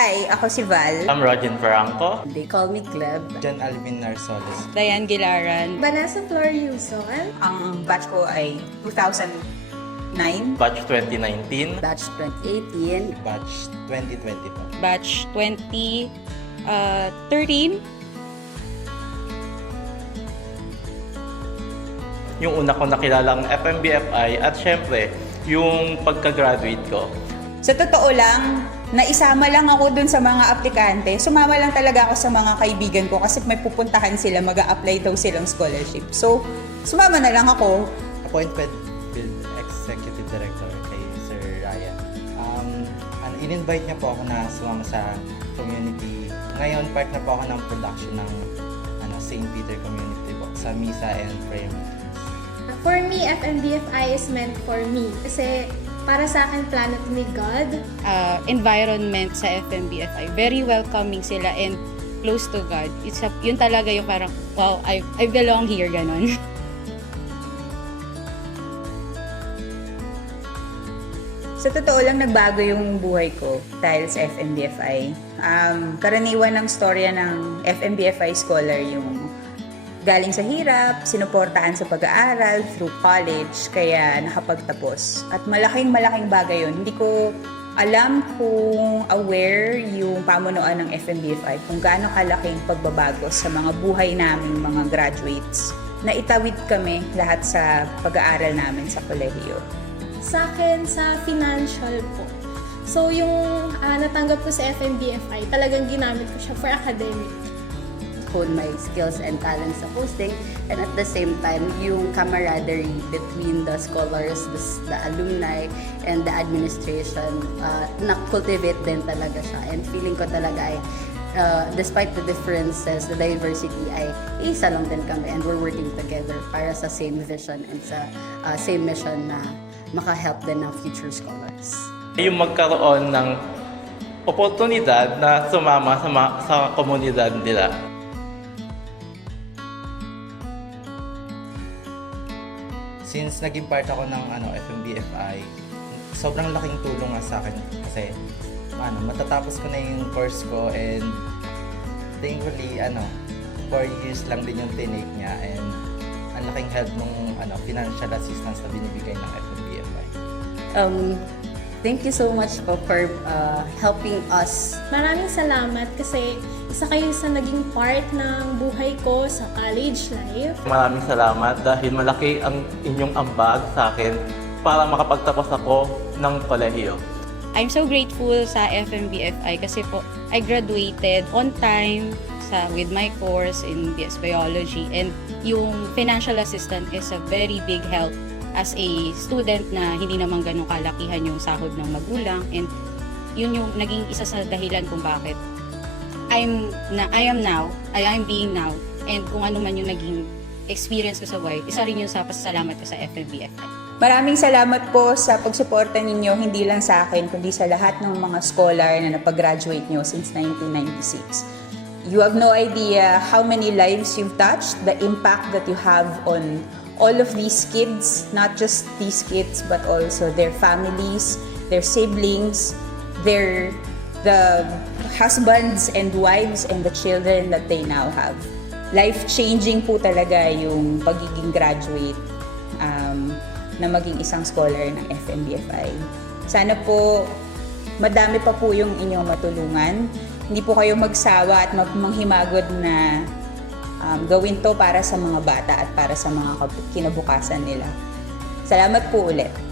Hi, ako si Val. I'm Rogen Franco. They call me Gleb. John Alvin Narsoles. Diane Gilaran. Vanessa Flor Yuson. Ang batch ko ay 2009. Batch 2019. Batch 2018. Batch 2020 po. Batch 20, uh, 13. Yung una ko nakilalang FMBFI at syempre, yung pagka-graduate ko. Sa totoo lang, naisama lang ako dun sa mga aplikante. Sumama lang talaga ako sa mga kaibigan ko kasi may pupuntahan sila, mag apply daw silang scholarship. So, sumama na lang ako. Appointed Field Executive Director kay Sir Ryan. Um, in-invite niya po ako na sumama sa community. Ngayon, part na po ako ng production ng ano, St. Peter Community po sa Misa and Prayer. For me, FMDFI is meant for me. Kasi para sa akin, planet ni God. Uh, environment sa FMBFI. Very welcoming sila and close to God. It's a, yun talaga yung parang, wow, I, I belong here, ganon. Sa totoo lang, nagbago yung buhay ko dahil sa FMBFI. Um, karaniwan ng storya ng FMBFI scholar yung galing sa hirap, sinuportaan sa pag-aaral through college, kaya nakapagtapos. At malaking malaking bagay yun. Hindi ko alam kung aware yung pamunuan ng FMBFI, kung gaano kalaking pagbabago sa mga buhay naming mga graduates na itawid kami lahat sa pag-aaral namin sa kolehiyo. Sa akin, sa financial po. So, yung ah, natanggap ko sa FMBFI, talagang ginamit ko siya for academic. Hone my skills and talents sa hosting and at the same time yung camaraderie between the scholars, the, the alumni and the administration uh, na-cultivate din talaga siya and feeling ko talaga ay uh, despite the differences, the diversity ay isa lang din kami and we're working together para sa same vision and sa uh, same mission na maka-help din ng future scholars. Yung magkaroon ng oportunidad na sumama sa, ma- sa komunidad nila. Since naging part ako ng ano, FMBFI, sobrang laking tulong nga sa akin kasi ano, matatapos ko na yung course ko and thankfully ano, 4 years lang din yung tinake niya and ang laking help nung ano, financial assistance na binibigay ng FMBFI. Um, thank you so much po for uh, helping us Maraming salamat kasi isa kayo sa naging part ng buhay ko sa college life. Maraming salamat dahil malaki ang inyong ambag sa akin para makapagtapos ako ng kolehiyo. I'm so grateful sa FMBFI kasi po I graduated on time sa with my course in BS Biology and yung financial assistant is a very big help as a student na hindi naman ganun kalakihan yung sahod ng magulang and yun yung naging isa sa dahilan kung bakit I'm na I am now, I am being now and kung ano man yung naging experience ko sa buhay, isa rin yung sa pasasalamat ko sa FMBFI. Maraming salamat po sa pagsuporta ninyo, hindi lang sa akin, kundi sa lahat ng mga scholar na napag-graduate nyo since 1996. You have no idea how many lives you've touched, the impact that you have on all of these kids, not just these kids, but also their families, their siblings, their the husbands and wives and the children that they now have. Life-changing po talaga yung pagiging graduate um, na maging isang scholar ng FMBFI. Sana po madami pa po yung inyong matulungan. Hindi po kayo magsawa at magmanghimagod na um, gawin to para sa mga bata at para sa mga kinabukasan nila. Salamat po ulit.